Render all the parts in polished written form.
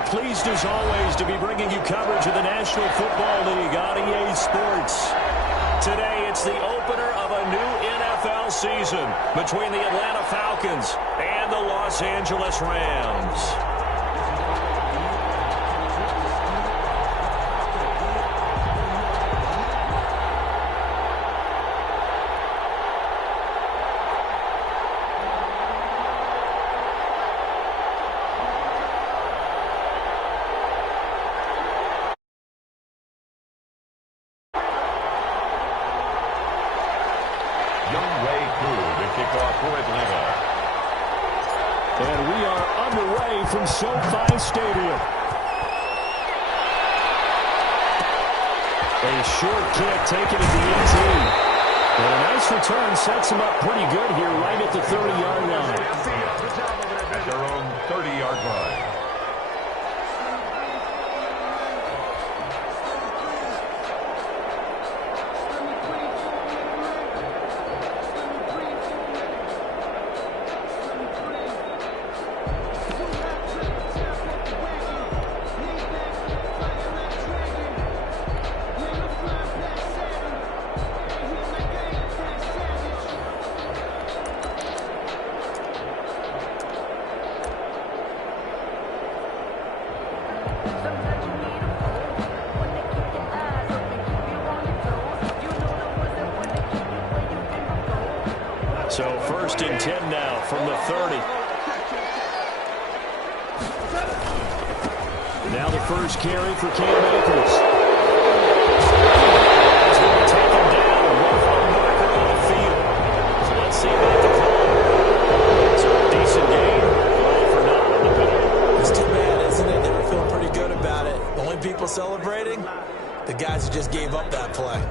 are pleased as always to be bringing you coverage of the National Football League on EA Sports. Today it's the opener of a new NFL season between the Atlanta Falcons and the Los Angeles Rams. And we are underway from SoFi Stadium. A short kick taken at the end zone. And a nice return sets him up pretty good here right at the 30-yard line. At their own 30-yard line. So 1st and 10 now from the 30. Now the first carry for Cam Akers. He's going to take him down. One marker on the field. So let's see about the call. So a decent game. All for naught on the penalty. It's too bad, isn't it? They were feeling pretty good about it. The only people celebrating, the guys who just gave up that play.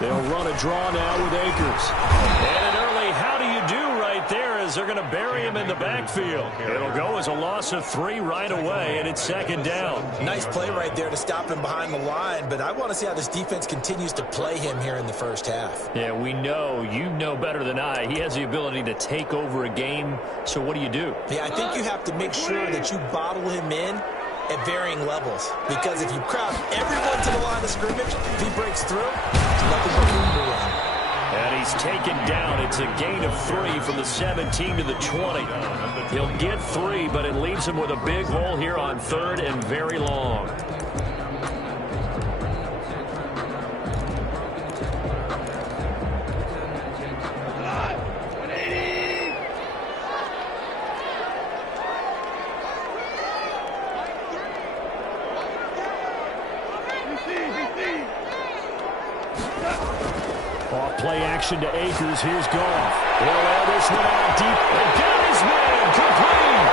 They'll run a draw now with Akers. And an early how do you do right there as they're going to bury him in the backfield. It'll go as a loss of 3 right away, and it's 2nd down. Nice play right there to stop him behind the line, but I want to see how this defense continues to play him here in the first half. Yeah, we know, you know better than I, he has the ability to take over a game, so what do you do? Yeah, I think you have to make sure that you bottle him in at varying levels, because if you crowd everyone to the line of scrimmage, if he breaks through, there's nothing but room to run. And he's taken down. It's a gain of 3 from the 17 to the 20. He'll get 3, but it leaves him with a big hole here on 3rd and very long. Play action to Akers. Here's Goff. He'll air this one out deep. And got his man. Complete.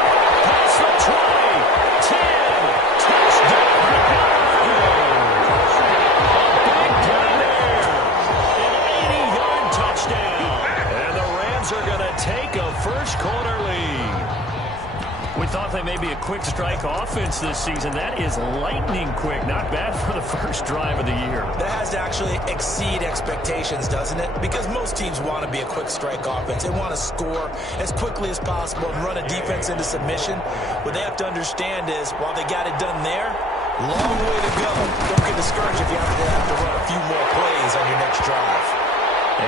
Past the 20. 10. Touchdown. A big play there. An 80-yard touchdown. And the Rams are going to take a first-quarter lead. We thought they may be a quick strike offense this season. That is lightning quick. Not bad for the first drive of the year. That has to actually exceed expectations, doesn't it? Because most teams want to be a quick strike offense. They want to score as quickly as possible and run a defense into submission. What they have to understand is, while they got it done there, long way to go. Don't get discouraged if you have to run a few more plays on your next drive.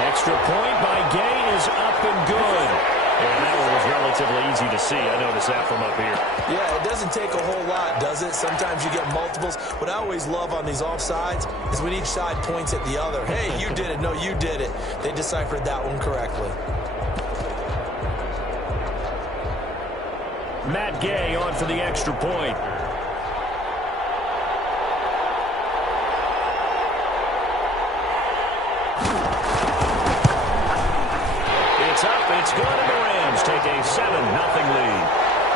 Extra point by Gay is up and good. And that one was relatively easy to see. I noticed that from up here. Yeah, it doesn't take a whole lot, does it? Sometimes you get multiples. What I always love on these offsides is when each side points at the other. Hey, you did it. No, you did it. They deciphered that one correctly. Matt Gay on for the extra point. It's up, it's good, and the Rams take a 7-0 lead.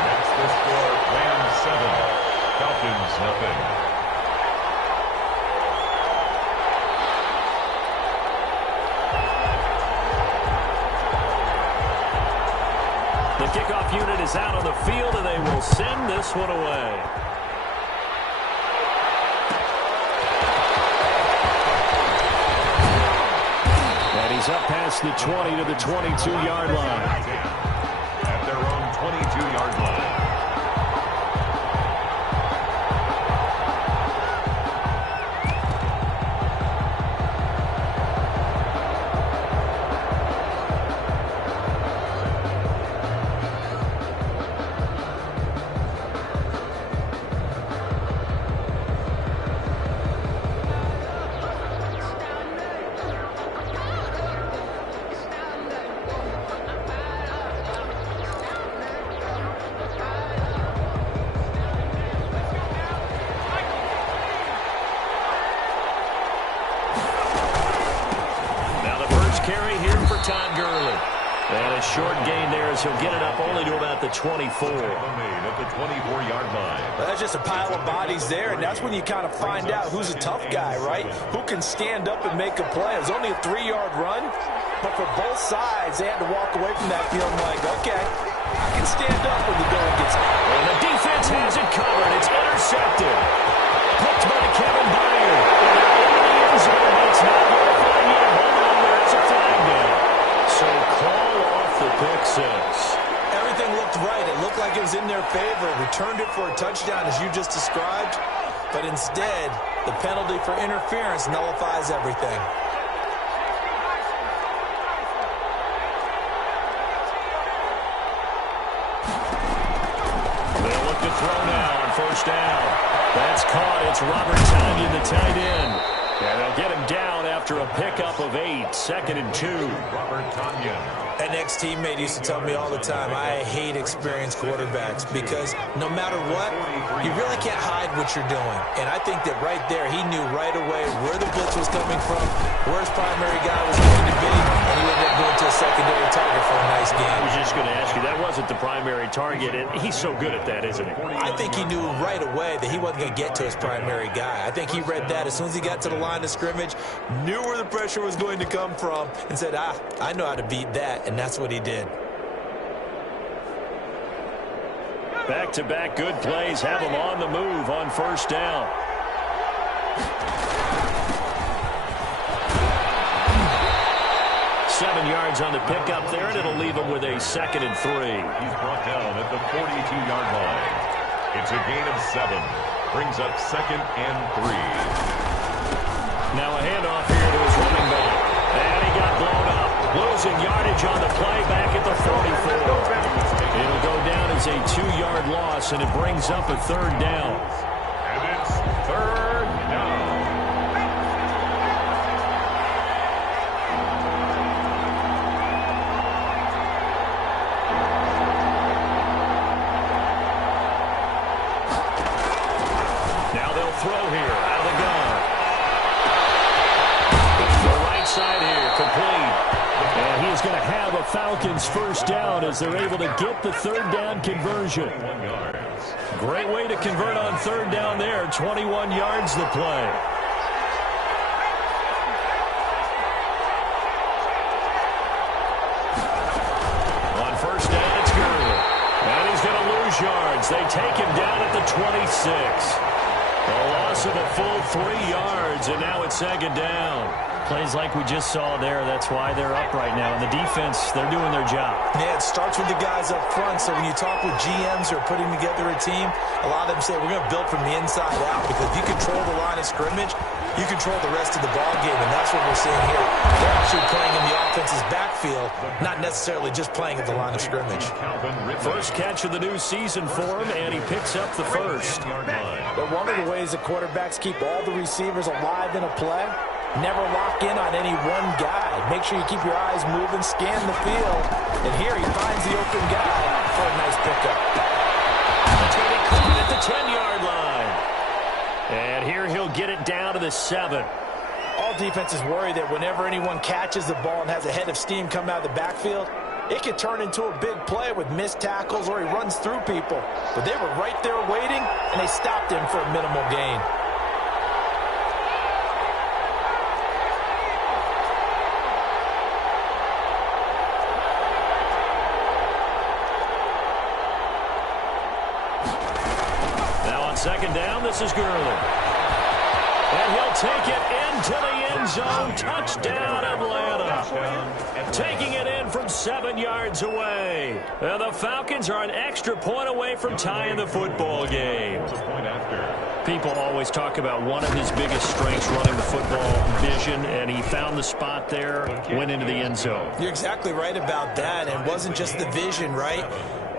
That's the score, Rams 7, Falcons nothing. The kickoff unit is out on the field, and they will send this one away. And he's up past the 20 to the 22-yard line. At their own 22-yard line. Carry here for Todd Gurley. And a short gain there as he'll get it up only to about the 24. At the 24-yard line. Well, that's just a pile of bodies there, and that's when you kind of find out who's a tough guy, right? Who can stand up and make a play. It was only a 3-yard run, but for both sides, they had to walk away from that feeling like, okay, I can stand up when the going gets out. And the defense has it covered. It's intercepted. Picked by Kevin Byard. And out into the end zone, but it's not going to fly yet. Hold on, there is a flag down. So call off the pick six. Everything looked right. It looked like it was in their favor. Returned it for a touchdown, as you just described. But instead, the penalty for interference nullifies everything. They'll look to throw now on first down. That's caught. It's Robert Tonyan, the tight end. And they'll get him down after a pickup of 8, 2nd and 2. Robert Tonyan. An ex-teammate used to tell me all the time, I hate experienced quarterbacks because no matter what, you really can't hide what you're doing. And I think that right there, he knew right away where the blitz was coming from, where his primary guy was going to be, and he ended up going to a secondary target for a nice game. I was just going to ask you, that wasn't the primary target, and he's so good at that, isn't he? I think he knew right away that he wasn't going to get to his primary guy. I think he read that as soon as he got to the line of scrimmage, knew where the pressure was going to come from, and said, I know how to beat that. And that's what he did. Back-to-back good plays have him on the move on first down. Seven yards on the pickup there, and it'll leave him with a 2nd and 3. He's brought down at the 42-yard line. It's a gain of 7. Brings up 2nd and 3. Now a handoff here to his running back. And he got blown up. Losing yardage on the play back at the 44. It'll go down as a 2-yard loss, and it brings up a 3rd down. And it's 3rd down. Now they'll throw here out of the gun. The right side here, complete. And he's going to have a Falcons first down as they're able to get the 3rd down conversion. Great way to convert on 3rd down there. 21 yards the play. On first down, it's Gurley. And he's going to lose yards. They take him down at the 26. A loss of a full 3 yards, and now it's 2nd down. Plays like we just saw there. That's why they're up right now. And the defense, they're doing their job. Yeah, it starts with the guys up front. So when you talk with GMs who are putting together a team, a lot of them say we're going to build from the inside out because if you control the line of scrimmage, you control the rest of the ball game, and that's what we're seeing here. They're actually playing in the offense's backfield, not necessarily just playing at the line of scrimmage. First catch of the new season for him, and he picks up the first. But one of the ways the quarterbacks keep all the receivers alive in a play, never lock in on any one guy. Make sure you keep your eyes moving, scan the field, and here he finds the open guy for a nice pickup. Teddy caught at the 10-yard line. And here he'll get it down to the 7. All defenses worry that whenever anyone catches the ball and has a head of steam come out of the backfield, it could turn into a big play with missed tackles or he runs through people. But they were right there waiting, and they stopped him for a minimal gain. Second down, this is Gurley. And he'll take it into the end zone. Touchdown, Atlanta. Taking it in from 7 yards away. And the Falcons are an extra point away from tying the football game. People always talk about one of his biggest strengths running the football, vision, and he found the spot there, went into the end zone. You're exactly right about that, and it wasn't just the vision, right?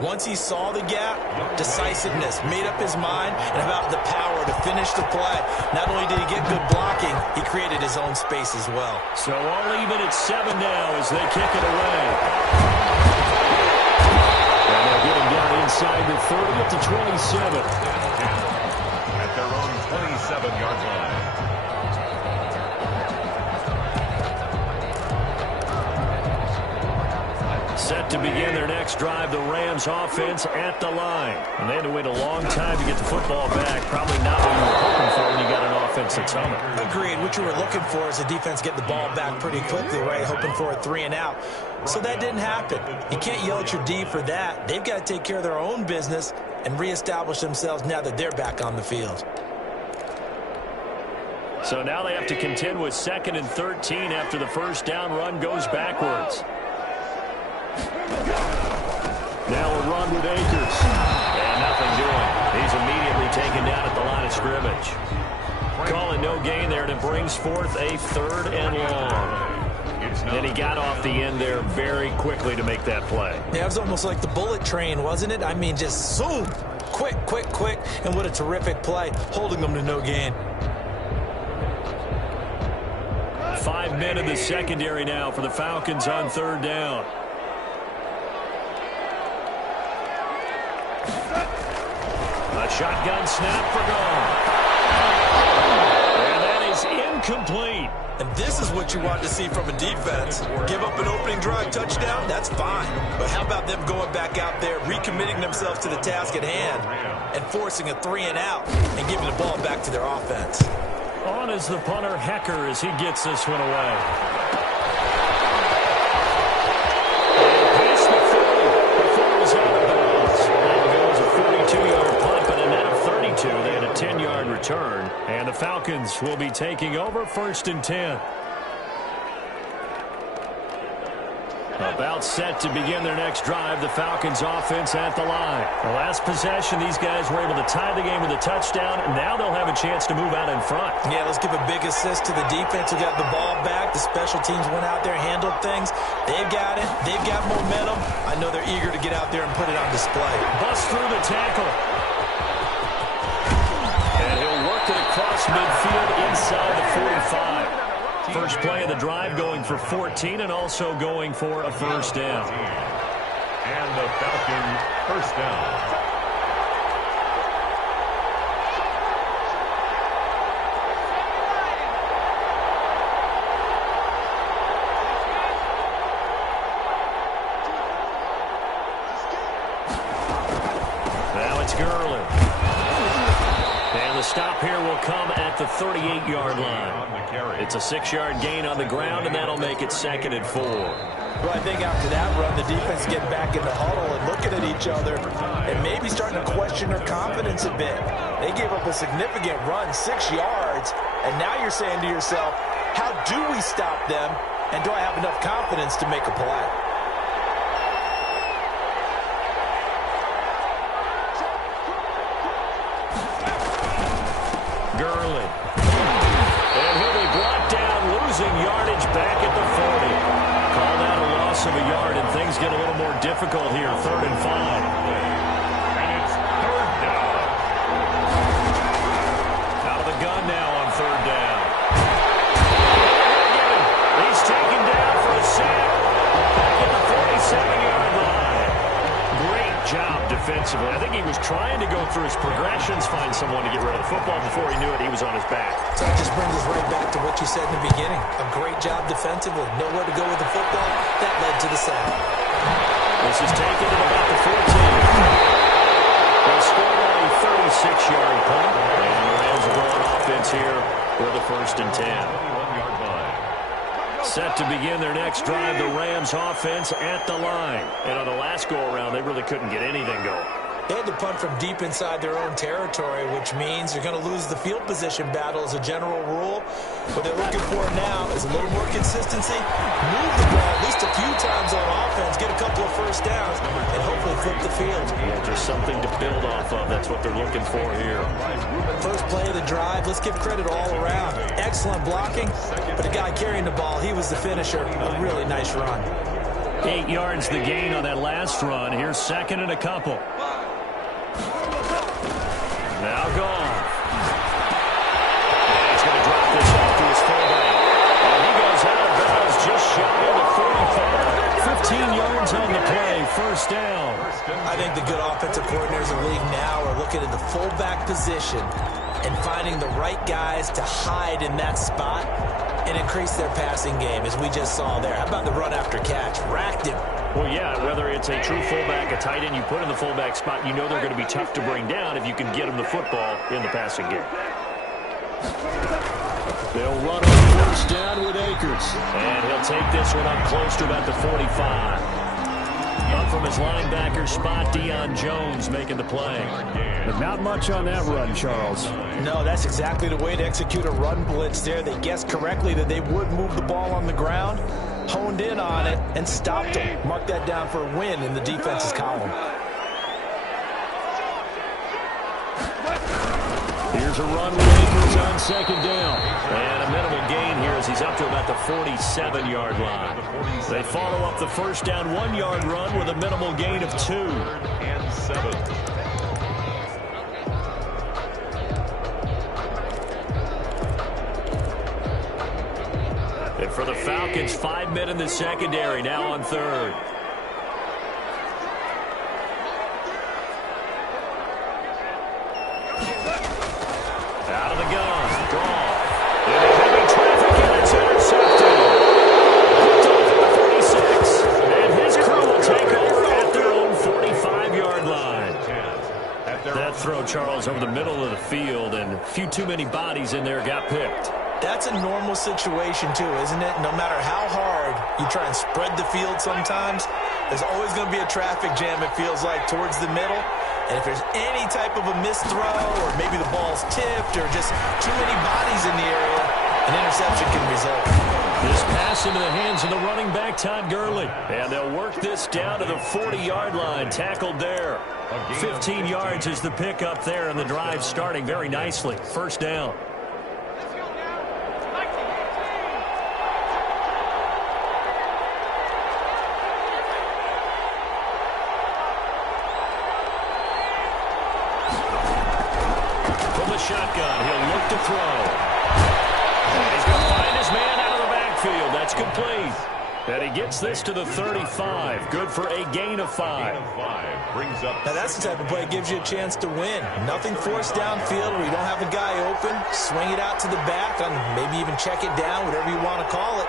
Once he saw the gap, decisiveness, made up his mind, and about the power to finish the play. Not only did he get good blocking, he created his own space as well. So all even at 7 now as they kick it away. And they'll get him down inside the 30 at the 27. At their own 27-yard line. Set to begin their next drive, the Rams offense at the line. And they had to wait a long time to get the football back. Probably not what you were hoping for when you got an offense that's humming. Agreed. What you were looking for is the defense getting the ball back pretty quickly, right? Hoping for a 3 and out. So that didn't happen. You can't yell at your D for that. They've got to take care of their own business and reestablish themselves now that they're back on the field. So now they have to contend with 2nd and 13 after the first down run goes backwards. Now a run with Akers. And nothing doing. He's immediately taken down at the line of scrimmage. Calling no gain there, and it brings forth a 3rd and long. And he got off the end there very quickly to make that play. Yeah, it was almost like the bullet train, wasn't it? I mean, just zoom. Quick, quick, quick. And what a terrific play, holding them to no gain. 5 men in the secondary now for the Falcons on 3rd down. A shotgun snap for goal. And that is incomplete. And this is what you want to see from a defense. Give up an opening drive touchdown, that's fine. But how about them going back out there, recommitting themselves to the task at hand, and forcing a 3 and out, and giving the ball back to their offense. On is the punter, Hecker, as he gets this one away. And past the 40 before it was out of bounds. And it was a 42-yard punt, but a net of 32. They had a 10-yard return. And the Falcons will be taking over 1st and 10. About set to begin their next drive, the Falcons offense at the line. The last possession, these guys were able to tie the game with a touchdown, and now they'll have a chance to move out in front. Yeah, let's give a big assist to the defense who got the ball back. The special teams went out there, handled things. They've got it. They've got momentum. I know they're eager to get out there and put it on display. Bust through the tackle. And he'll work it across midfield inside the 45. First play of the drive going for 14 and also going for a 1st down. And the Falcons' 1st down. Now it's Gurley. And the stop here will come at the 38-yard line. It's a 6-yard gain on the ground, and that'll make it 2nd and 4. Well, I think after that run, the defense getting back in the huddle and looking at each other and maybe starting to question their confidence a bit. They gave up a significant run, 6 yards, and now you're saying to yourself, how do we stop them, and do I have enough confidence to make a play? Gurley. And he'll be brought down, losing yardage back at the 40. Called out a loss of a yard, and things get a little more difficult here, 3rd and 5. And it's 3rd down. Out of the gun now on 3rd down. He's taken down for a sack. Back at the 47-yard line. Great job defensively. I think he was trying to go through his progressions, find someone to get rid of the football. Before he knew it, he was on his back. So that just brings us right back to what you said in the beginning. A great job defensively. Nowhere to go with the football. That led to the sack. This is taken at about the 14. They scored on a 36-yard punt. And the Rams are going offense here with a 1st and 10. 21-yard line. Set to begin their next drive, the Rams offense at the line. And on the last go-around, they really couldn't get anything going. They had to punt from deep inside their own territory, which means you're going to lose the field position battle as a general rule. What they're looking for now is a little more consistency, move the ball at least a few times on offense, get a couple of first downs, and hopefully flip the field. Yeah, just something to build off of. That's what they're looking for here. First play of the drive, let's give credit all around. Excellent blocking, but the guy carrying the ball, he was the finisher. A really nice run. 8 yards the gain on that last run. Here's second and a couple. Now gone. And he's going to drop this off to his fullback. And he goes out of bounds just shy of the 45. 15 yards on the play. First down. I think the good offensive coordinators in the league now are looking at the fullback position and finding the right guys to hide in that spot and increase their passing game, as we just saw there. How about the run after catch? Racked him. Well, yeah, whether it's a true fullback, a tight end you put in the fullback spot, you know they're going to be tough to bring down if you can get them the football in the passing game. They'll run on first down with Akers. And he'll take this one up close to about the 45. Up from his linebacker spot, Deion Jones making the play. But not much on that run, Charles. No, that's exactly the way to execute a run blitz there. They guessed correctly that they would move the ball on the ground, honed in on it, and stopped it. Mark that down for a win in the defense's column. Here's a run with Akers on second down. And a minimal gain here as he's up to about the 47-yard line. They follow up the first down 1-yard run with a minimal gain of 2. 3rd and 7. And for the Falcons, 5 men in the secondary, now on third. Out of the gun, Goff. Into heavy traffic, and it's intercepted. Hooked off at the 46. And his crew will take over at their own 45-yard line. That throw, Charles, over the middle of the field, and a few too many bodies in there got picked. That's a normal situation, too, isn't it? No matter how hard you try and spread the field sometimes, there's always going to be a traffic jam, it feels like, towards the middle. And if there's any type of a missed throw, or maybe the ball's tipped, or just too many bodies in the area, an interception can result. This pass into the hands of the running back, Todd Gurley. And they'll work this down to the 40-yard line, tackled there. 15 yards is the pickup there, and the drive starting very nicely. First down. Shotgun. He'll look to throw. And he's going to find his man out of the backfield. That's complete. And he gets this to the 35. Good for a gain of 5. Brings up. Now that's the type of play that gives you a chance to win. Nothing forced downfield where you don't have a guy open. Swing it out to the back, on maybe even check it down, whatever you want to call it.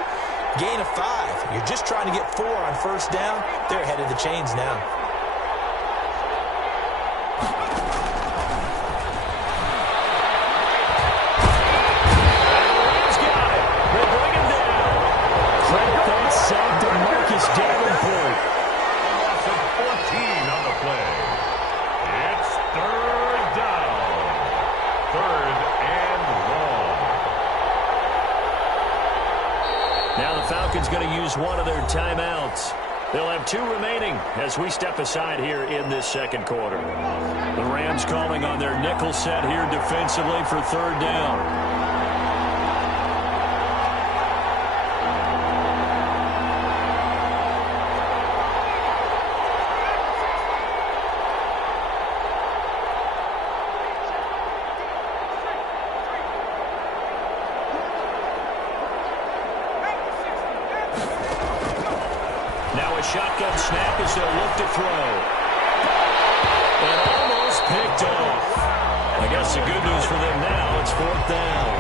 Gain of 5. You're just trying to get 4 on first down. They're ahead of the chains now. Falcons going to use one of their timeouts. They'll have 2 remaining as we step aside here in this second quarter. The Rams calling on their nickel set here defensively for third down. Shotgun snap as they'll look to throw. And almost picked off. I guess the good news for them now, it's 4th down.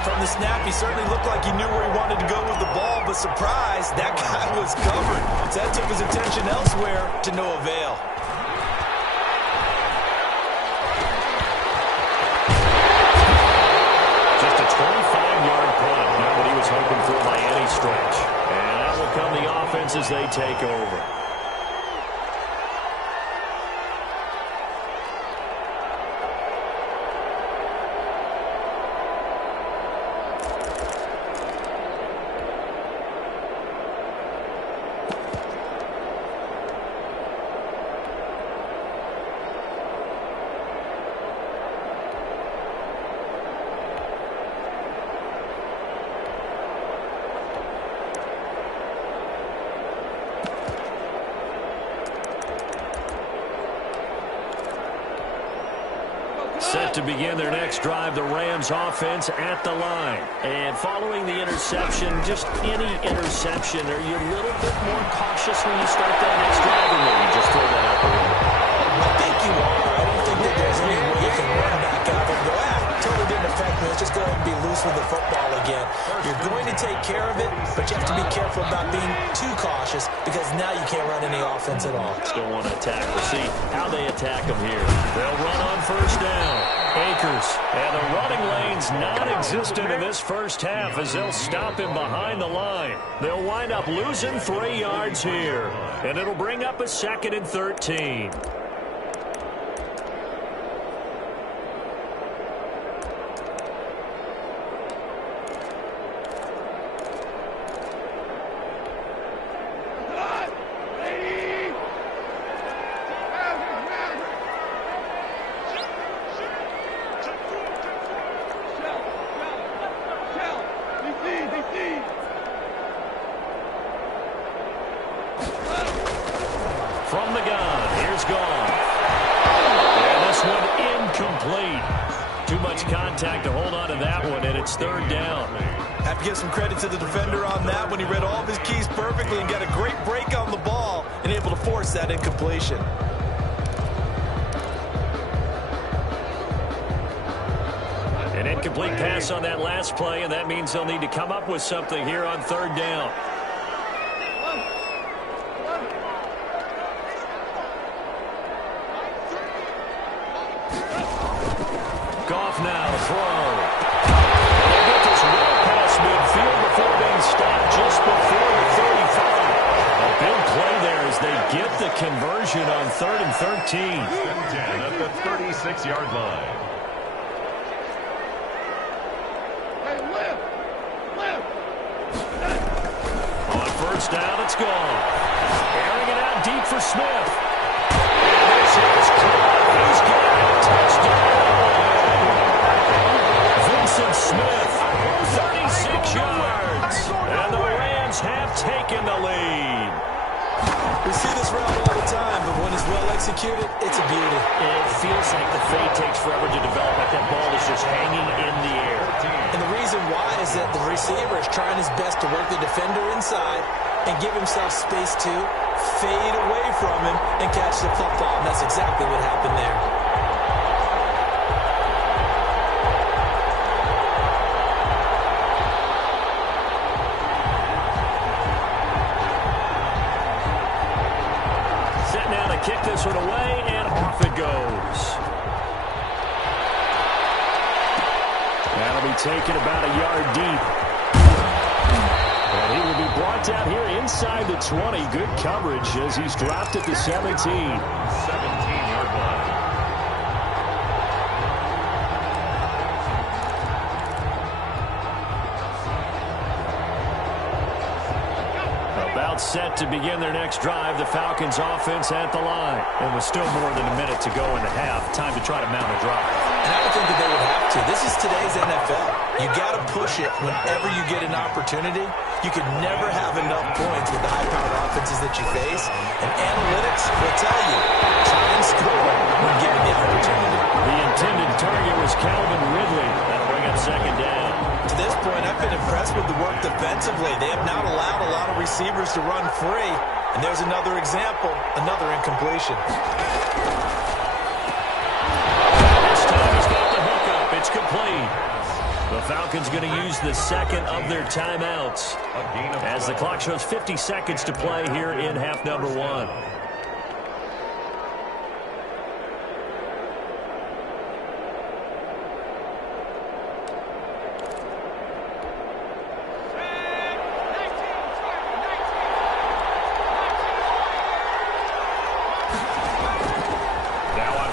From the snap, he certainly looked like he knew where he wanted to go with the ball, but surprise, that guy was covered. So that took his attention elsewhere to no avail. Just a 25-yard punt, not what he was hoping for by any stretch. And that will come the offense as they take over. Set to begin their next drive, the Rams offense at the line. And following the interception, just any interception, are you a little bit more cautious when you start that next drive, or maybe just throw that out the window? I think you are. I don't think that there's any way you can run back out there and go, totally didn't affect me. Let's just go ahead and be loose with the football again. You're going to take care of it, but you have to be careful about being too cautious because now you can't run any offense at all. Still want to attack. We'll see how they attack them here. They'll run on first down. Akers. And the running lane's non-existent in this first half as they'll stop him behind the line. They'll wind up losing 3 yards here. And it'll bring up a 2nd and 13. From the gun, here's Goff. And this one incomplete. Too much contact to hold on to that one, and it's 3rd down. Have to give some credit to the defender on that when he read all of his keys perfectly and got a great break on the ball and able to force that incompletion. An incomplete pass on that last play, and that means they'll need to come up with something here on 3rd down. Goff now to throw. They get this well past midfield before being stopped just before the 35. A big play there as they get the conversion on 3rd and 13. 10 at the 36-yard line. On first down, it's gone. Airing it out deep for Smith. And this is caught. He's got a touchdown. Vincent Smith, 36 yards. And the Rams have taken the lead. We see this route all the time, but when it's well executed, it's a beauty. It feels like the fade takes forever to develop, like that ball is just hanging in the air. And the reason why is that the receiver is trying his best to work the defender inside and give himself space to fade away from him and catch the football. And that's exactly what happened there. Set now to kick this one away, and off it goes. That'll be taken about a yard deep. And he will be brought down here inside the 20. Good coverage as he's dropped at the 17. 17-yard line. About set to begin their next drive, the Falcons offense at the line. And with still more than a minute to go in the half, time to try to mount a drive. And I don't think that they would have to. This is today's NFL. You got to push it whenever you get an opportunity. You could never have enough points with the high-powered offenses that you face. And analytics will tell you, try and score when given the opportunity. The intended target was Calvin Ridley. That'll bring up 2nd down. To this point, I've been impressed with the work defensively. They have not allowed a lot of receivers to run free. And there's another example, another incompletion. This time he's got the hookup. It's complete. The Falcons going to use the 2nd of their timeouts as the clock shows 50 seconds to play here in half number 1.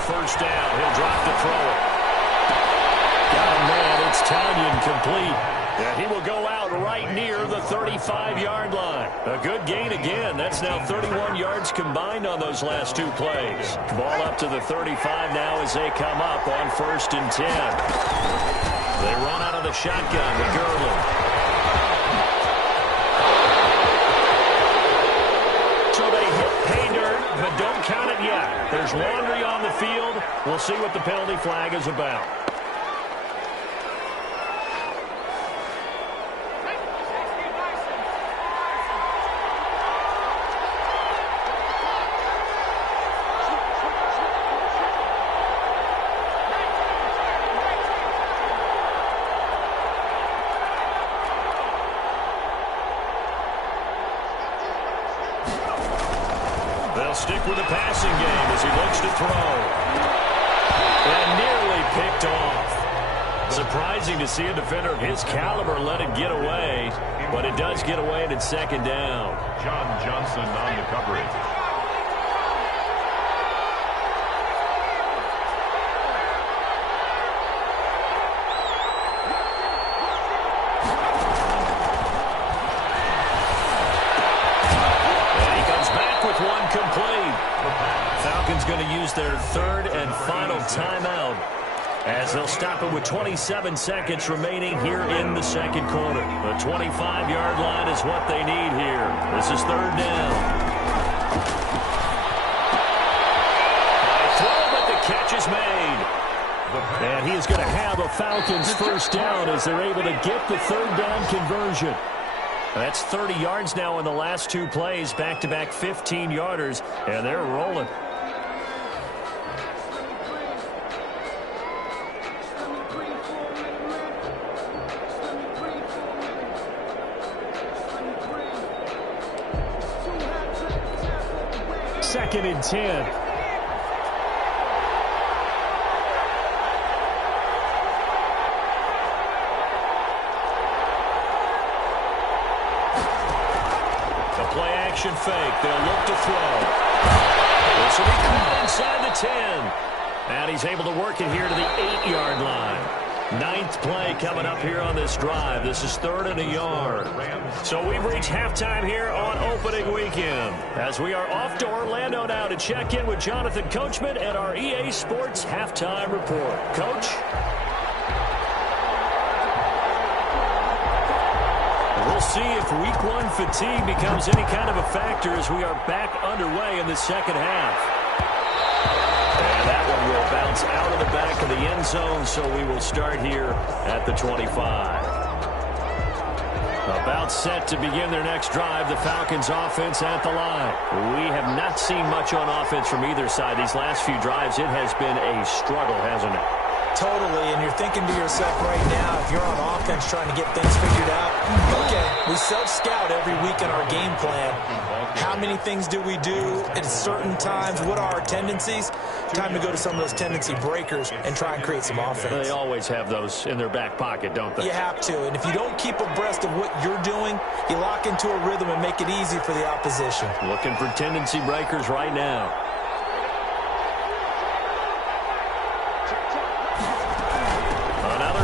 First down, he'll drop to throw it. Got him there, it's Tonyan complete. And he will go out right near the 35-yard line. A good gain again. That's now 31 yards combined on those last 2 plays. Ball up to the 35 now as they come up on 1st and 10. They run out of the shotgun with Garland. So they hit pay dirt, but don't count it yet. There's laundry on the field. We'll see what the penalty flag is about. They'll stick with the passing game as he looks to throw. And nearly picked off. Surprising to see a defender of his caliber let it get away, but it does get away and it's second down. John Johnson on the coverage. One complete. Falcons going to use their third and final timeout as they'll stop it with 27 seconds remaining here in the second quarter. The 25-yard line is what they need here. This is third down. High throw, but the catch is made. And he is going to have a Falcons first down as they're able to get the third down conversion. That's 30 yards now in the last two plays, back-to-back 15-yarders, and they're rolling. Second and 10. Fake. They'll look to throw. This will be caught inside the 10. And he's able to work it here to the 8-yard line. Ninth play coming up here on this drive. This is third and a yard. So we've reached halftime here on opening weekend as we are off to Orlando now to check in with Jonathan Coachman and our EA Sports halftime report. Coach? We'll see if week one fatigue becomes any kind of a factor as we are back underway in the second half. And that one will bounce out of the back of the end zone, so we will start here at the 25. About set to begin their next drive, the Falcons offense at the line. We have not seen much on offense from either side. These last few drives, it has been a struggle, hasn't it? Totally, and you're thinking to yourself right now, if you're on offense trying to get things figured out, okay, we self-scout every week in our game plan. How many things do we do at certain times? What are our tendencies? Time to go to some of those tendency breakers and try and create some offense. They always have those in their back pocket, don't they? You have to, and if you don't keep abreast of what you're doing, you lock into a rhythm and make it easy for the opposition. Looking for tendency breakers right now.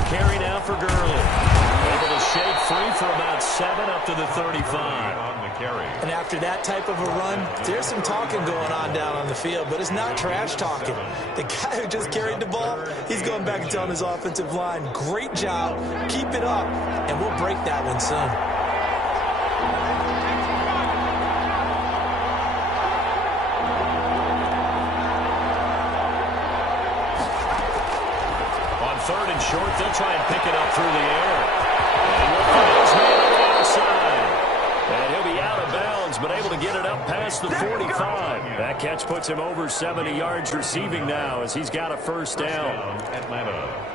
Carry now for Gurley. Able to shake free for about 7 up to the 35. On the carry. And after that type of a run, there's some talking going on down on the field, but it's not trash talking. The guy who just carried the ball, he's going back and telling his offensive line, great job, keep it up, and we'll break that one soon. Third and short, they'll try and pick it up through the air. And he'll find his man on the outside. And he'll be out of bounds, but able to get it up past the 45. That catch puts him over 70 yards receiving now as he's got a first down. Atlanta.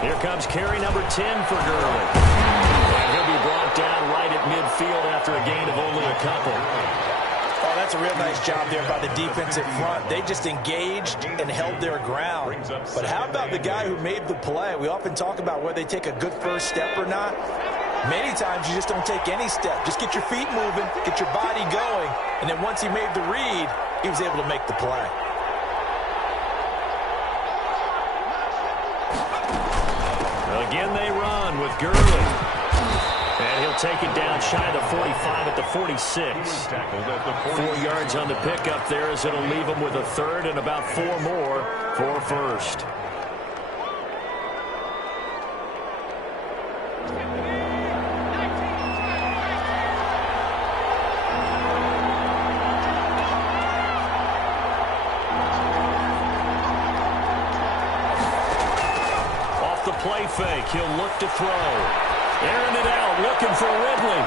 Here comes carry number 10 for Gurley. And he'll be brought down right at midfield after a gain of only a couple. Oh, that's a real nice job there by the defensive front. They just engaged and held their ground. But how about the guy who made the play? We often talk about whether they take a good first step or not. Many times you just don't take any step. Just get your feet moving, get your body going, and then once he made the read, he was able to make the play. Again they run with Gurley. And he'll take it down shy of the 45 at the 46. 4 yards on the pickup there as it'll leave him with a third and about 4 more for first. Off the play fake, he'll look to throw. Airing it out, looking for Ridley.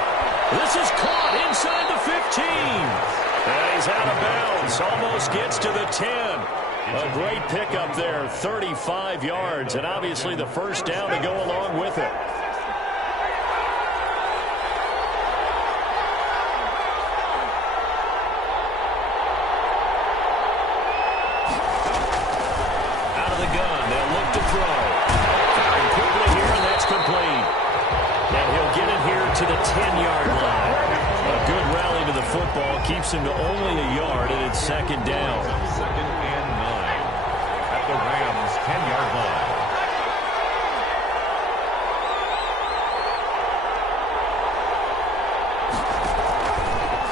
This is caught inside the 15. And he's out of bounds. Almost gets to the 10. A great pickup there, 35 yards. And obviously the first down to go along with it. Out of the gun, they'll look to throw. Very quickly here, and that's complete. And he'll get it here to the 10-yard line. A good rally to the football keeps him to only a yard, and it's second down. Second and 9 at the Rams' 10-yard line.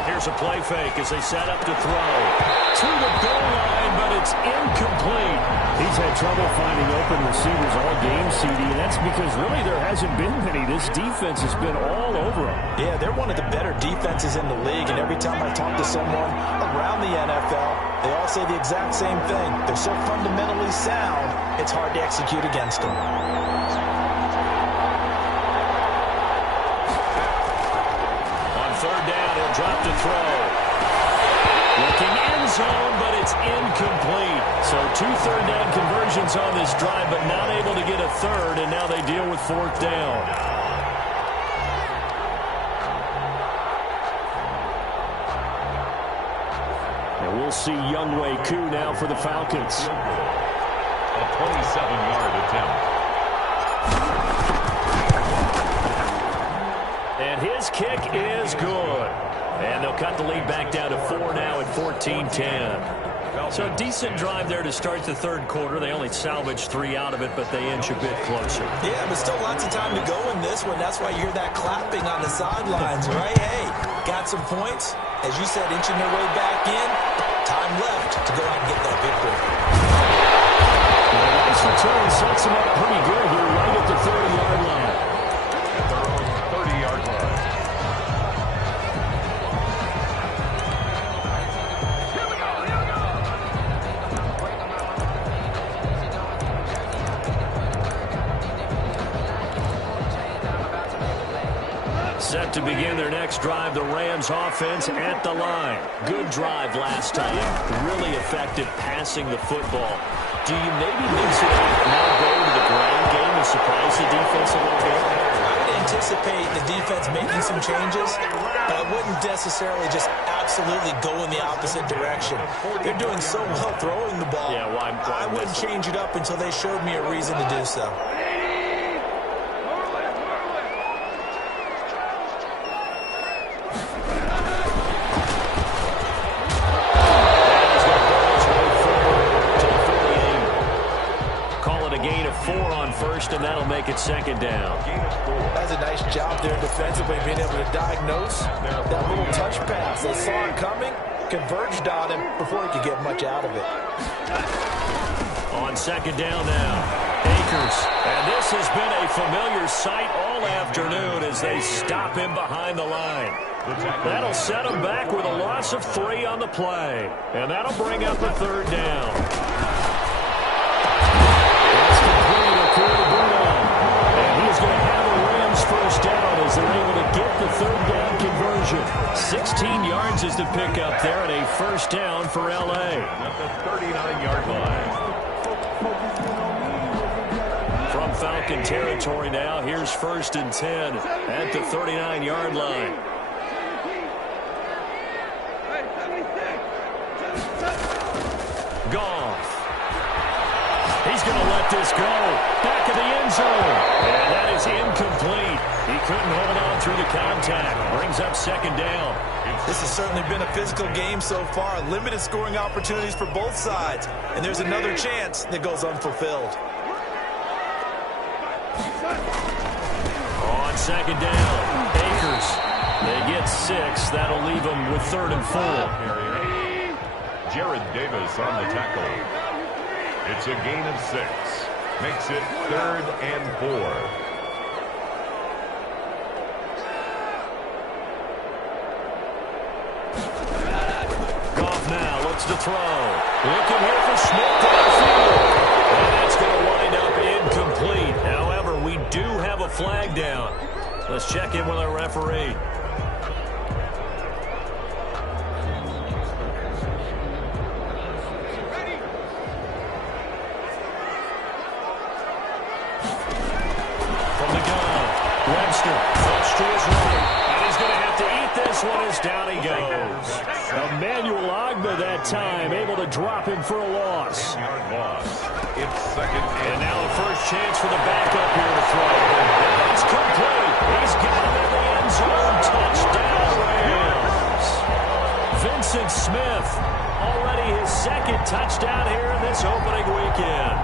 Here's a play fake as they set up to throw. To the goal line, but it's incomplete. He's had trouble finding open receivers all game, CD, and that's because really there hasn't been many. This defense has been all over them. Yeah, they're one of the better defenses in the league, and every time I talk to someone around the NFL, they all say the exact same thing. They're so fundamentally sound, it's hard to execute against them. On third down, he'll drop to throw. Looking end zone, but it's incomplete. So 2 third-down conversions on this drive, but not able to get a third, and now they deal with fourth down. And we'll see Younghoe Koo now for the Falcons. A 27-yard attempt. And his kick is good. And they'll cut the lead back down to 4 now at 14-10. So a decent drive there to start the third quarter. They only salvaged 3 out of it, but they inch a bit closer. Yeah, but still lots of time to go in this one. That's why you hear that clapping on the sidelines, right? Hey, got some points. As you said, inching their way back in. Time left to go out and get that victory. Nice return sets them up pretty good here right at the 30-yard line. At their own 30-yard line. Set to begin their next drive, the Rams offense at the line. Good drive last time. Really effective passing the football. Do you maybe mix it up, now go to the ground game and surprise the defense a little bit? I would anticipate the defense making some changes, but I wouldn't necessarily just absolutely go in the opposite direction. They're doing so well throwing the ball. Yeah, why I wouldn't change it up until they showed me a reason to do so. And that'll make it second down. That's a nice job there defensively, being able to diagnose that little touch pass. They saw it coming, converged on him before he could get much out of it. On second down now, Akers. And this has been a familiar sight all afternoon as they stop him behind the line. That'll set him back with a loss of 3 on the play. And that'll bring up a third down. And he's going to have a Rams first down as they're able to get the third down conversion. 16 yards is the pickup there and a first down for L.A. At the 39-yard line. From Falcon territory now, here's 1st and 10 at the 39-yard line. Goff. He's going to let this go. Back of the end zone. And that is incomplete. He couldn't hold on through the contact. Brings up second down. This has certainly been a physical game so far. Limited scoring opportunities for both sides. And there's another chance that goes unfulfilled. On second down, Akers. They get 6. That'll leave them with 3rd and 4. Jared Davis on the tackle. It's a gain of 6. Makes it 3rd and 4. Goff now looks to throw. Looking here for Smith downfield. And that's going to wind up incomplete. However, we do have a flag down. Let's check in with our referee. From the gun, Webster flips to his right. And he's going to have to eat this one as down he goes. Emmanuel Ogbah that time, able to drop him for a loss. 10-yard loss. It's 2nd And now the first chance for the backup here to throw. It's complete. He's got him in the end zone. Touchdown, Rams. Vincent Smith, already his 2nd touchdown here in this opening weekend.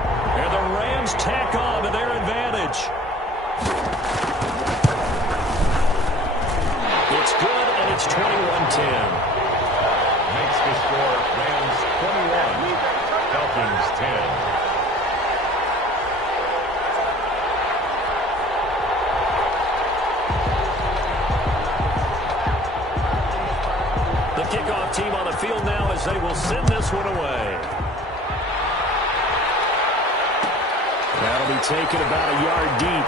And the Rams tack on to their advantage. It's good, and it's 21-10. makes the score Rams 21, Falcons 10. The kickoff team on the field now as they will send this one away. That'll be taken about a yard deep.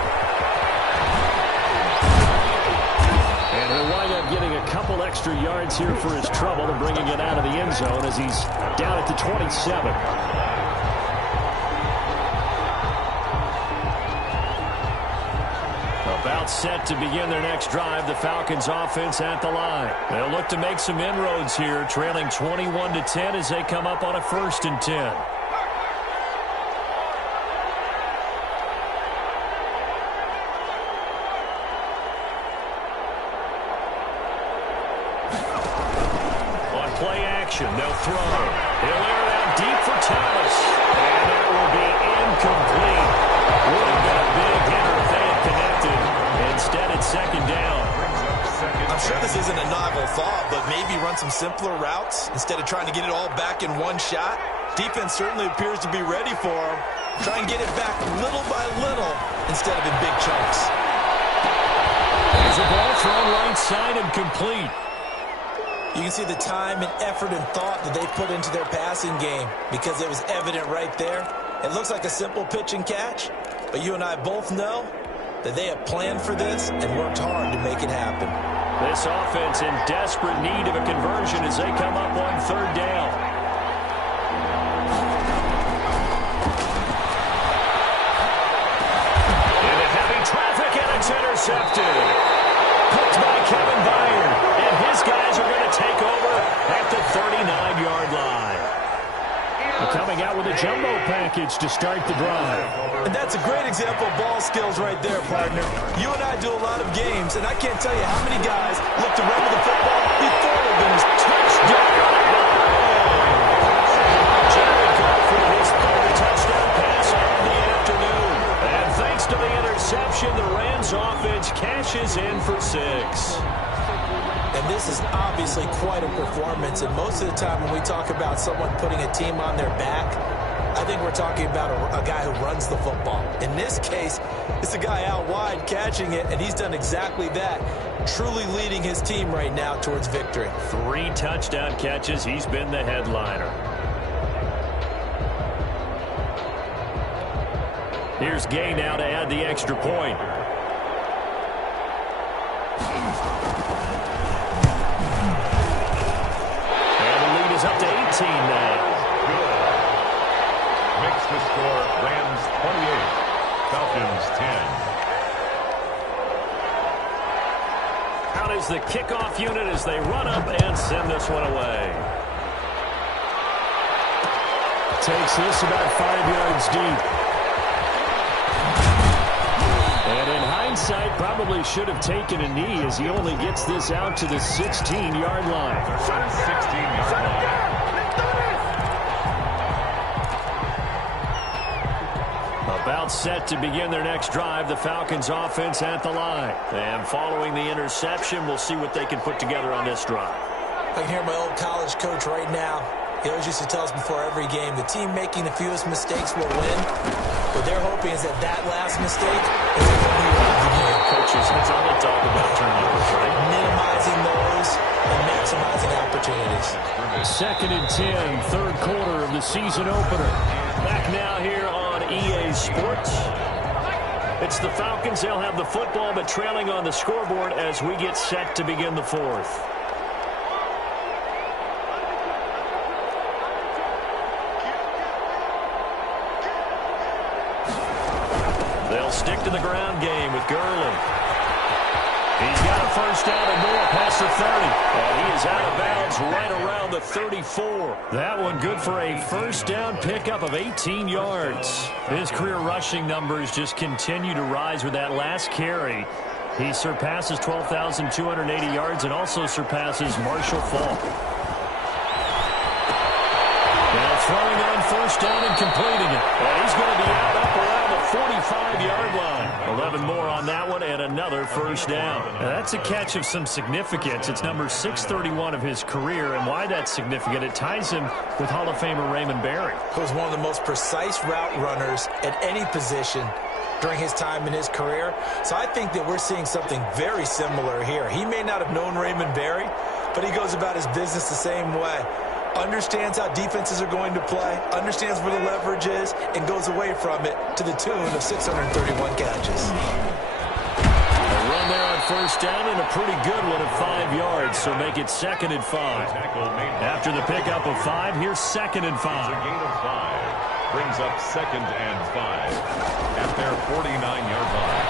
And he'll wind up getting a couple extra yards here for his trouble and bringing it out of the end zone as he's down at the 27. About set to begin their next drive, the Falcons offense at the line. They'll look to make some inroads here, trailing 21-10 as they come up on a 1st and 10. On play action, they'll throw. He'll air it out deep for Thomas. And that will be incomplete. Would have been a big hitter if they had connected. Instead, it's 2nd down. I'm sure this isn't a novel thought, but maybe run some simpler routes instead of trying to get it all back in one shot. Defense certainly appears to be ready for him. Try and get it back little by little instead of in big chunks. There's a ball thrown right side and complete. You can see the time and effort and thought that they put into their passing game because it was evident right there. It looks like a simple pitch and catch, but you and I both know that they have planned for this and worked hard to make it happen. This offense in desperate need of a conversion as they come up on 3rd down. Into heavy traffic, and it's intercepted. Picked by Kevin Byard, and his guys are going to take over at the 39-yard line. Coming out with a jumbo package to start the drive. And that's a great example of ball skills right there, partner. You and I do a lot of games, and I can't tell you how many guys look to run with the football before they've been touchdown. Jared Goff with his 3rd touchdown pass of the afternoon. And thanks to the interception, the Rams offense cashes in for 6. And this is obviously quite a performance. And most of the time when we talk about someone putting a team on their back, I think we're talking about a guy who runs the football. In this case, it's a guy out wide catching it, and he's done exactly that, truly leading his team right now towards victory. 3 touchdown catches. He's been the headliner. Here's Gay now to add the extra point. Is up to 18 now. Good. Makes the score Rams 28, Falcons 10. Out is the kickoff unit as they run up and send this one away. Takes this about 5 yards deep. And in hindsight, probably should have taken a knee as he only gets this out to the 16-yard line. 16-yard line. A About set to begin their next drive, the Falcons offense at the line. And following the interception, we'll see what they can put together on this drive. I can hear my old college coach right now. He always used to tell us before every game, the team making the fewest mistakes will win. What they're hoping is that last mistake is the one who wins the game. Coaches, that's all they talk about turnovers, right? Minimizing those and maximizing opportunities. 2nd and 10, third quarter of the season opener. Back now here on EA Sports. It's the Falcons. They'll have the football, but trailing on the scoreboard as we get set to begin the fourth. They'll stick to the ground game with Gurley. He's got a first down and more past the 30. And he is out of bounds right around the 34. That one good for a first down pickup of 18 yards. His career rushing numbers just continue to rise with that last carry. He surpasses 12,280 yards and also surpasses Marshall Faulk. Now throwing on first down and completing it. And he's going to be out up around the 45-yard line. 11 more on that one and another first down. Now that's a catch of some significance. It's number 631 of his career, and why that's significant, it ties him with Hall of Famer Raymond Berry. He was one of the most precise route runners at any position during his time in his career. So I think that we're seeing something very similar here. He may not have known Raymond Berry, but he goes about his business the same way. Understands how defenses are going to play, understands where the leverage is, and goes away from it to the tune of 631 catches. A run there on first down and a pretty good one at 5 yards, so make it 2nd and 5. After the pickup of 5, here's 2nd and 5. It's a gain of 5. Brings up 2nd and 5 at their 49-yard line.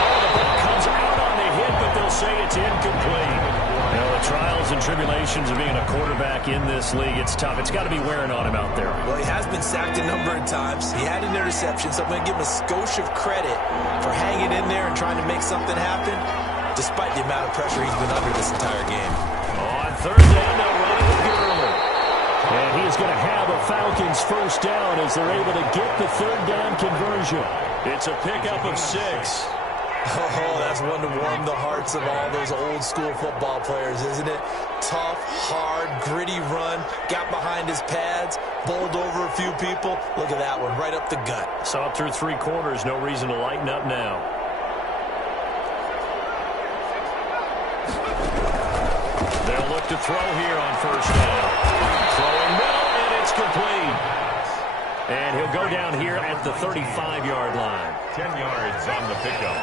Oh, the ball comes out on the hit, but they'll say it's incomplete. You know, the trials and tribulations of being a quarterback in this league, it's tough. It's got to be wearing on him out there. Well, he has been sacked a number of times. He had an interception, so I'm going to give him a skosh of credit for hanging in there and trying to make something happen, despite the amount of pressure he's been under this entire game. On third down, they'll run it with Gurley. And he is going to have a Falcons first down as they're able to get the third down conversion. It's a pickup of 6. Oh, that's one to warm the hearts of all those old school football players, isn't it? Tough, hard, gritty run, got behind his pads, bowled over a few people. Look at that one, right up the gut. Saw it through 3 quarters, no reason to lighten up now. They'll look to throw here on first down. Throwing middle, and it's complete. And he'll go down here at the 35-yard line. 10 yards on the pickup.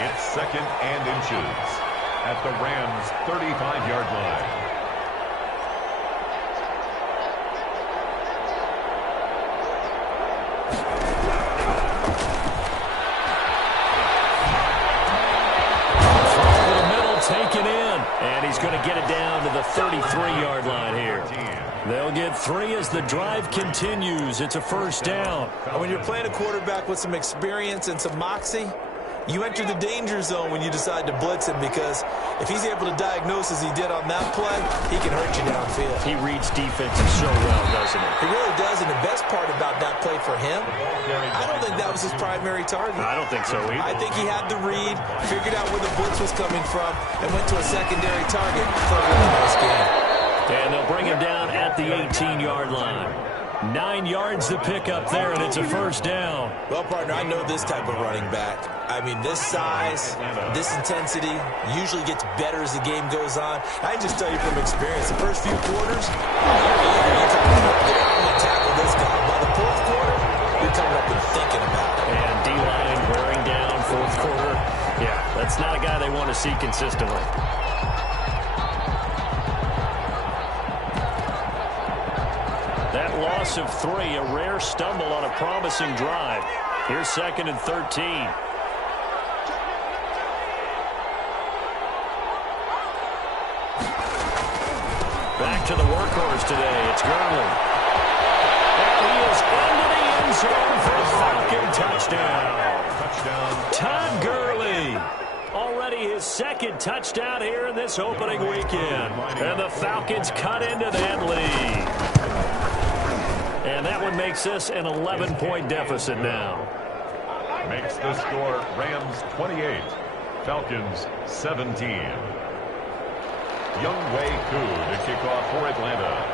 It's 2nd and inches at the Rams' 35-yard line. Throw to the middle, taken in. And he's going to get it down to the 33-yard line here. They'll get 3 as the drive continues. It's a first down. When you're playing a quarterback with some experience and some moxie, you enter the danger zone when you decide to blitz him, because if he's able to diagnose as he did on that play, he can hurt you downfield. He reads defenses so well, doesn't he? He really does, and the best part about that play for him, I don't think that was his primary target. I don't think so either. I think he had the read, figured out where the blitz was coming from, and went to a secondary target for a really nice game. And they'll bring him down at the 18-yard line. 9 yards to pick up there, and it's a first down. Well, partner, I know this type of running back. I mean, this size, this intensity usually gets better as the game goes on. I can just tell you from experience, the first few quarters, you're coming up there, I'm going to tackle this guy. By the 4th quarter, you're coming up and thinking about it. And D-line wearing down 4th quarter. Yeah, that's not a guy they want to see consistently. That loss of 3, a rare stumble on a promising drive. Here's 2nd and 13. Back to the workhorse today. It's Gurley. And he is into the end zone for a Falcon touchdown. Todd Gurley. Already his 2nd touchdown here in this opening weekend. And the Falcons cut into that lead. And that one makes this an 11-point deficit now. Makes the score Rams 28, Falcons 17. Younghoe Koo to kick off for Atlanta.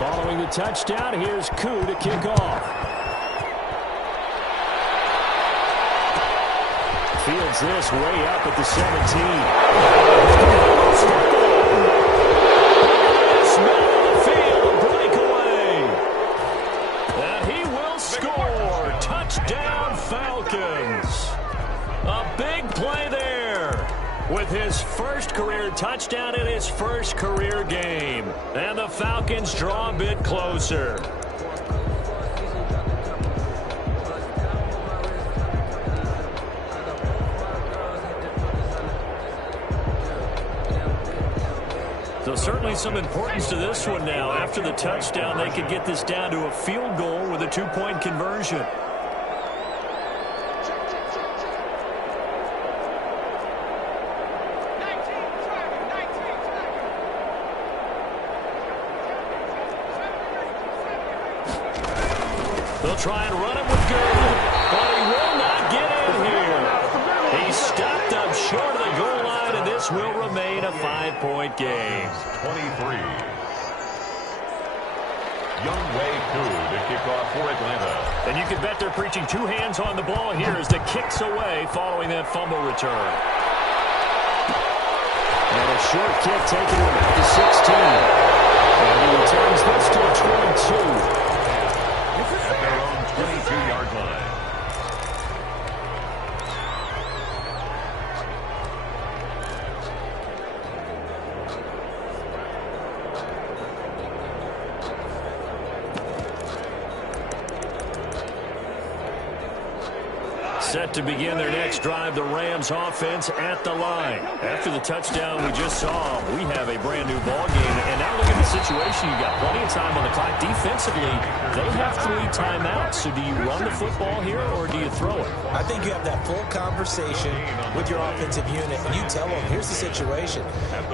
Following the touchdown, here's Koo to kick off. Fields this way up at the 17. And he will score. Touchdown, Falcons. A big play there with his first career touchdown in his first career game. And the Falcons draw a bit closer. So certainly some importance to this one now. After the touchdown, they could get this down to a field goal with a 2-point conversion. They'll try and run it with Gurley, but he will not get in here. He stopped up short of the goal line, and this will remain a 5-point game. 23. Younghoe Koo to kick off for Atlanta. And you can bet they're preaching two hands on the ball here as the kick's away following that fumble return. And a short kick taken to about the 16. And he returns this to a 22. At their own 22-yard line. Set to begin their next drive, the Rams offense at the line. After the touchdown we just saw, we have a brand new ball game. And now look at the situation. You've got plenty of time on the clock. Defensively, they have 3 timeouts. So do you run the football here or do you throw it? I think you have that full conversation with your offensive unit, and you tell them, here's the situation.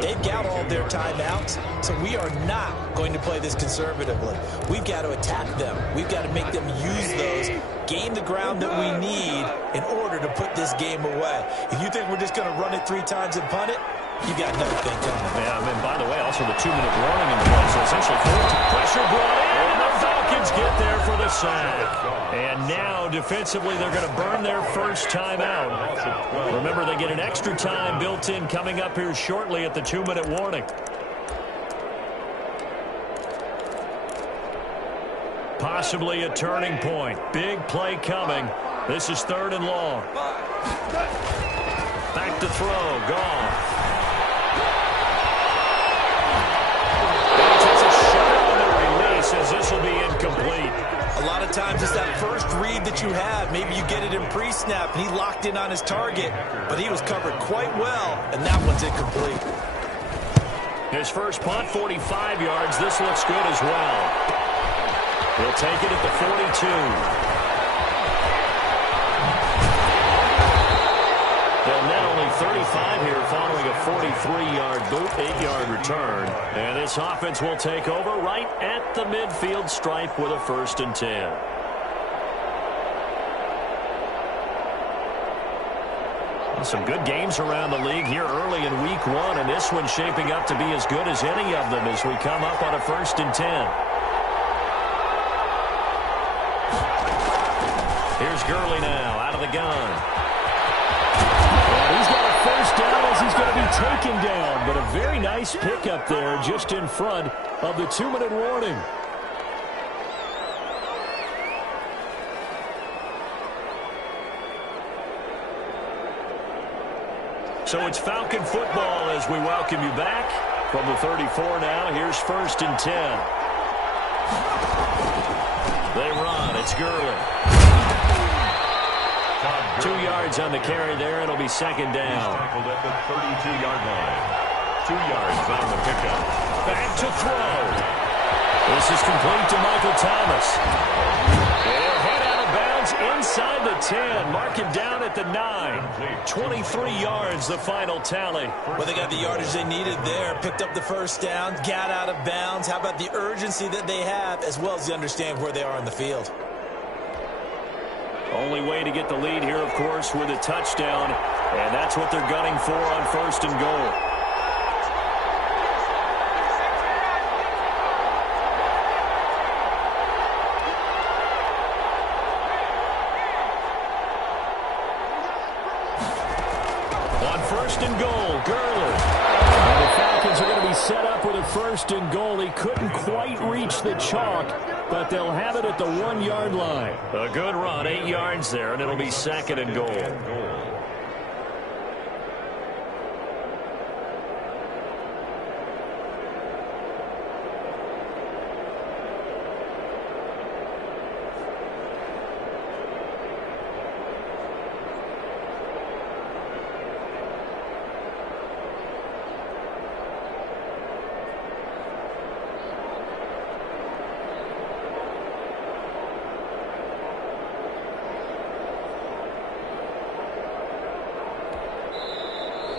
They've got all their timeouts, so we are not going to play this conservatively. We've got to attack them. We've got to make them use those, gain the ground that we need in order to put this game away. If you think we're just going to run it 3 times and punt it, you got nothing coming. Yeah, and by the way, also the 2-minute warning in play. So essentially, pressure brought in, and the Falcons get there for the sack. And now, defensively, they're going to burn their first timeout. Remember, they get an extra time built in coming up here shortly at the 2-minute warning. Possibly a turning point. Big play coming. This is 3rd and long. Back to throw. Goff. Says this will be incomplete. A lot of times it's that first read that you have. Maybe you get it in pre-snap, and he locked in on his target, but he was covered quite well, and that one's incomplete. His first punt, 45 yards. This looks good as well. He'll take it at the 42. They'll net only 35 here following a 43-yard boot, 8-yard return. And this offense will take over right at the midfield stripe with a 1st and 10. Some good games around the league here early in week 1, and this one's shaping up to be as good as any of them as we come up on a 1st and 10. Here's Gurley now out of the gun. He's got a 1st down as he's going to be taken down, but a very nice pickup there just in front of the 2-minute warning. So it's Falcon football as we welcome you back from the 34 now. Here's 1st and 10. They run. It's Gurley. 2 yards on the carry there. It'll be 2nd down. He's tackled at the 32-yard line. 2 yards on the pickup. Back to throw. This is complete to Michael Thomas. He'll head out of bounds inside the 10. Mark him down at the 9. 23 yards, the final tally. Well, they got the yardage they needed there. Picked up the first down, got out of bounds. How about the urgency that they have, as well as they understand where they are on the field? Only way to get the lead here, of course, with a touchdown. And that's what they're gunning for on 1st and goal. On 1st and goal, Gurley. And the Falcons are going to be set up with a 1st and goal. He couldn't quite reach the chalk, but they'll have it at the 1-yard line. A good run, 8 yards there, and it'll be 2nd and goal.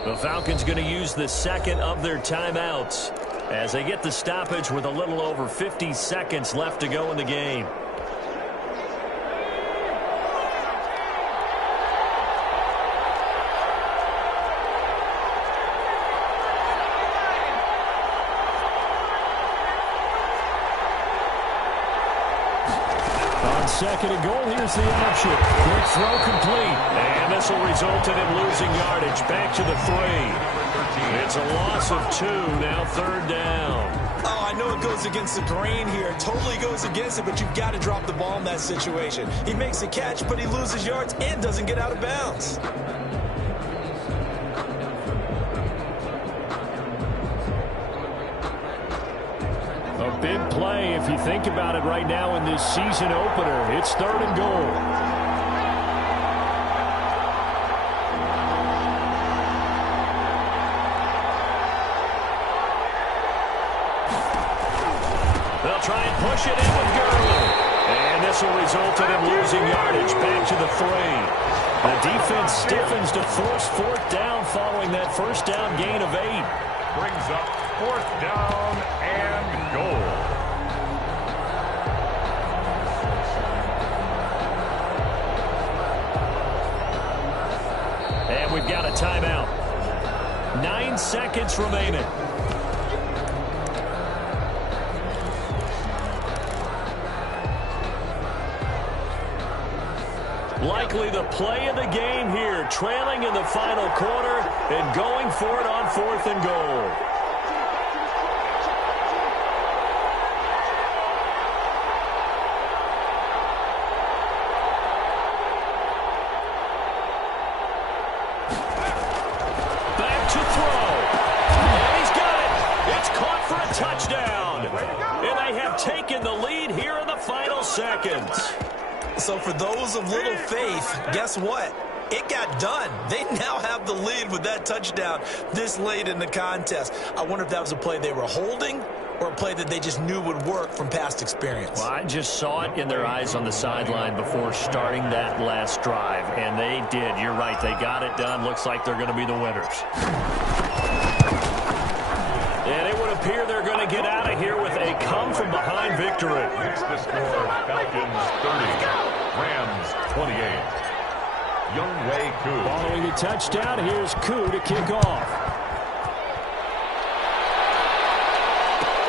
The Falcons going to use the 2nd of their timeouts as they get the stoppage with a little over 50 seconds left to go in the game. On 2nd and goal, here's the option. Quick throw complete. And this will result in him losing yardage. Back to the 3. It's a loss of 2. Now 3rd down. Oh, I know it goes against the grain here. Totally goes against it, but you've got to drop the ball in that situation. He makes a catch, but he loses yards and doesn't get out of bounds. A big play if you think about it right now in this season opener. It's 3rd and goal. They'll try and push it in with Gurley. And this will result in him losing yardage back to the 3. The defense stiffens to force 4th down following that 1st down gain of 8. Brings up 4th down and goal. And we've got a timeout. 9 seconds remaining. Likely the play of the game here, trailing in the final quarter and going for it on 4th and goal. Back to throw. And he's got it. It's caught for a touchdown. And they have taken the lead here in the final seconds. So for those of little faith, guess what? It got done. They now have the lead with that touchdown this late in the contest. I wonder if that was a play they were holding or a play that they just knew would work from past experience. Well, I just saw it in their eyes on the sideline before starting that last drive, and they did. You're right. They got it done. Looks like they're going to be the winners. And it would appear they're going to get out of here with a come-from-behind victory. It's the score, Falcons 30, Rams 28. Younghoe Koo. Following the touchdown, here's Koo to kick off.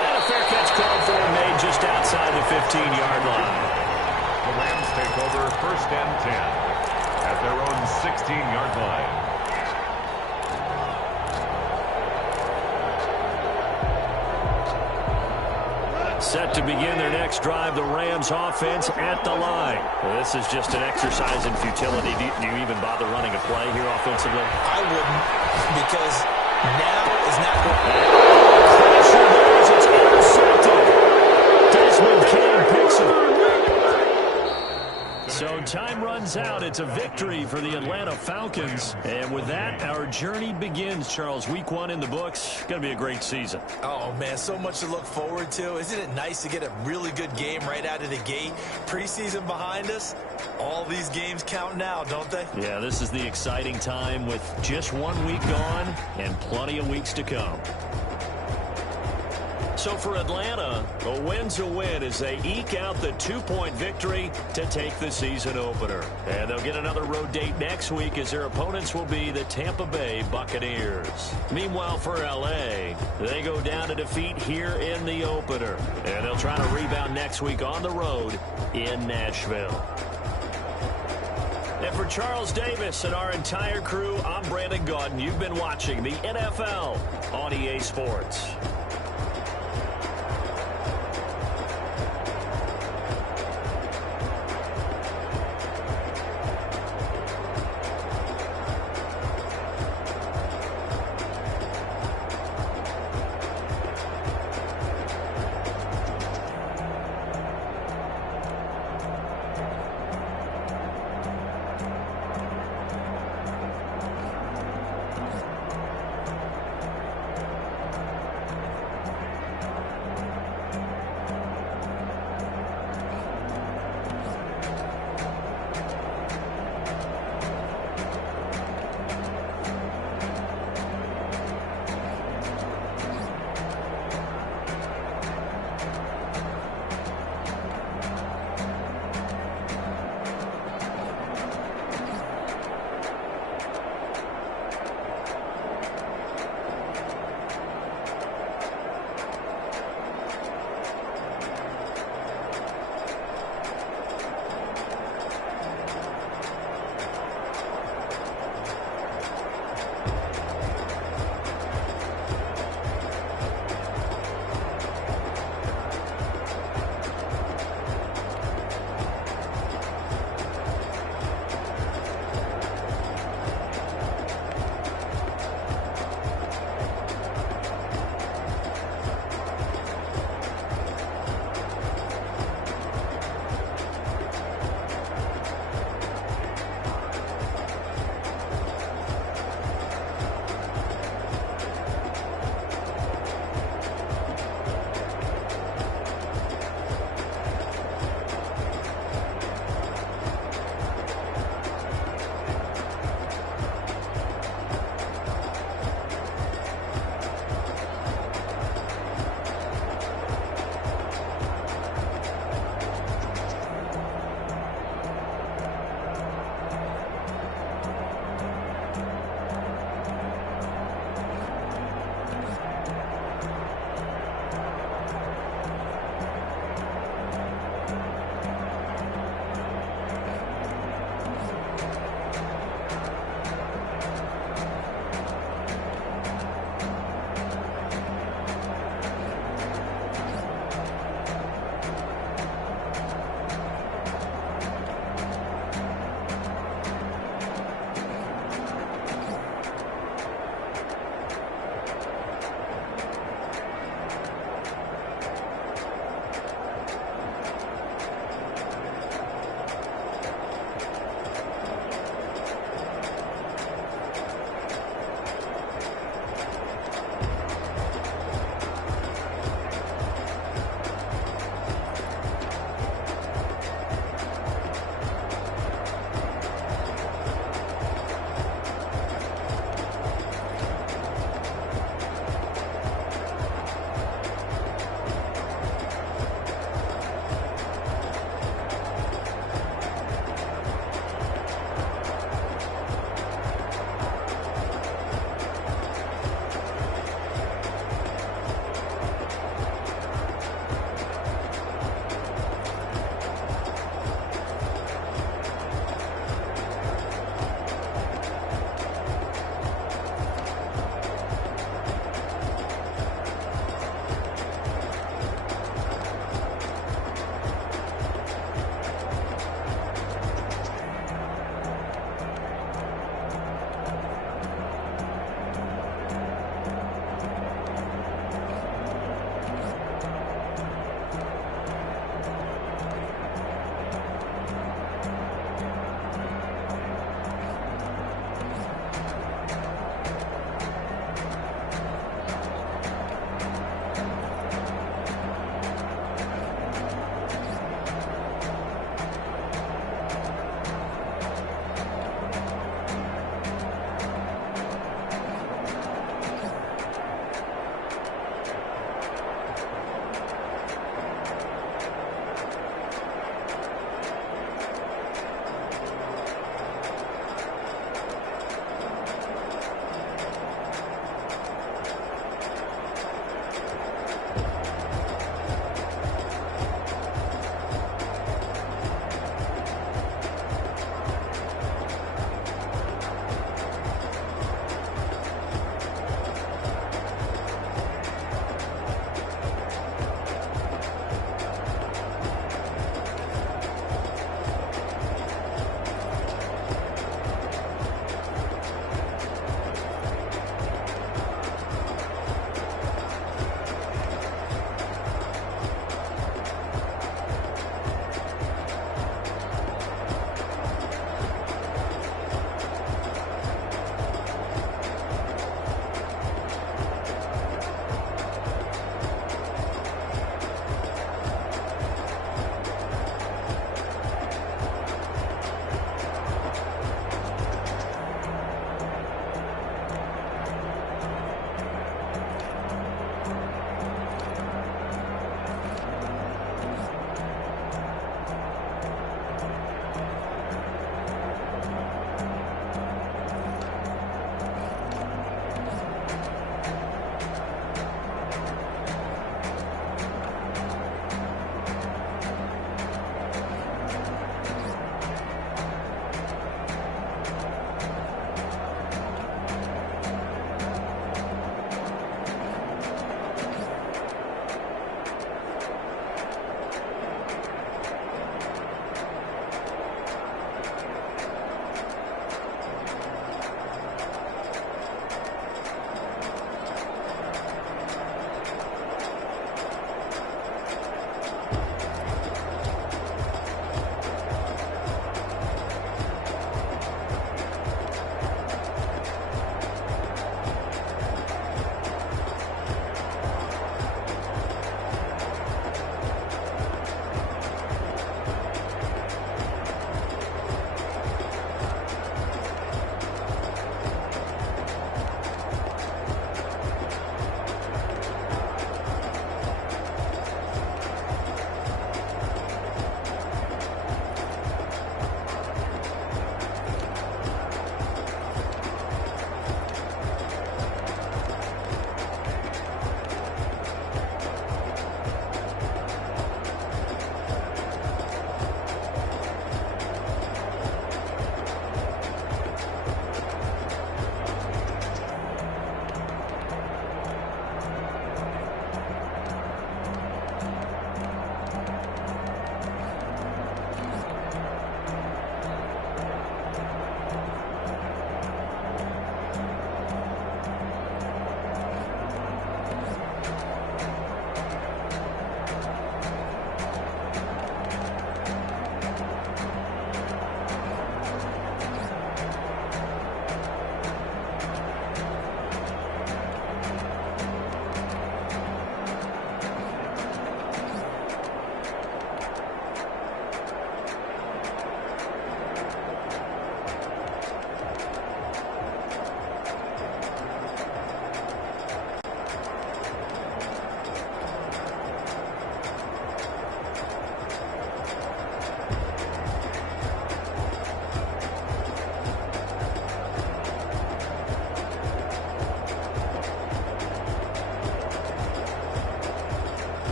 And a fair catch called for and made just outside the 15-yard line. The Rams take over 1st and 10 at their own 16-yard line. Set to begin their next drive, the Rams offense at the line. Well, this is just an exercise in futility. Do you even bother running a play here offensively? I wouldn't, because now is not going to Pressure there as it's intercepted. Desmond King picks it. So time runs out. It's a victory for the Atlanta Falcons. And with that, our journey begins, Charles. Week 1 in the books. Going to be a great season. Oh, man, so much to look forward to. Isn't it nice to get a really good game right out of the gate? Preseason behind us. All these games count now, don't they? Yeah, this is the exciting time with just 1 week gone and plenty of weeks to come. So for Atlanta, a win's a win as they eke out the 2-point victory to take the season opener. And they'll get another road date next week as their opponents will be the Tampa Bay Buccaneers. Meanwhile, for L.A., they go down to defeat here in the opener. And they'll try to rebound next week on the road in Nashville. And for Charles Davis and our entire crew, I'm Brandon Gaudin. You've been watching the NFL on EA Sports.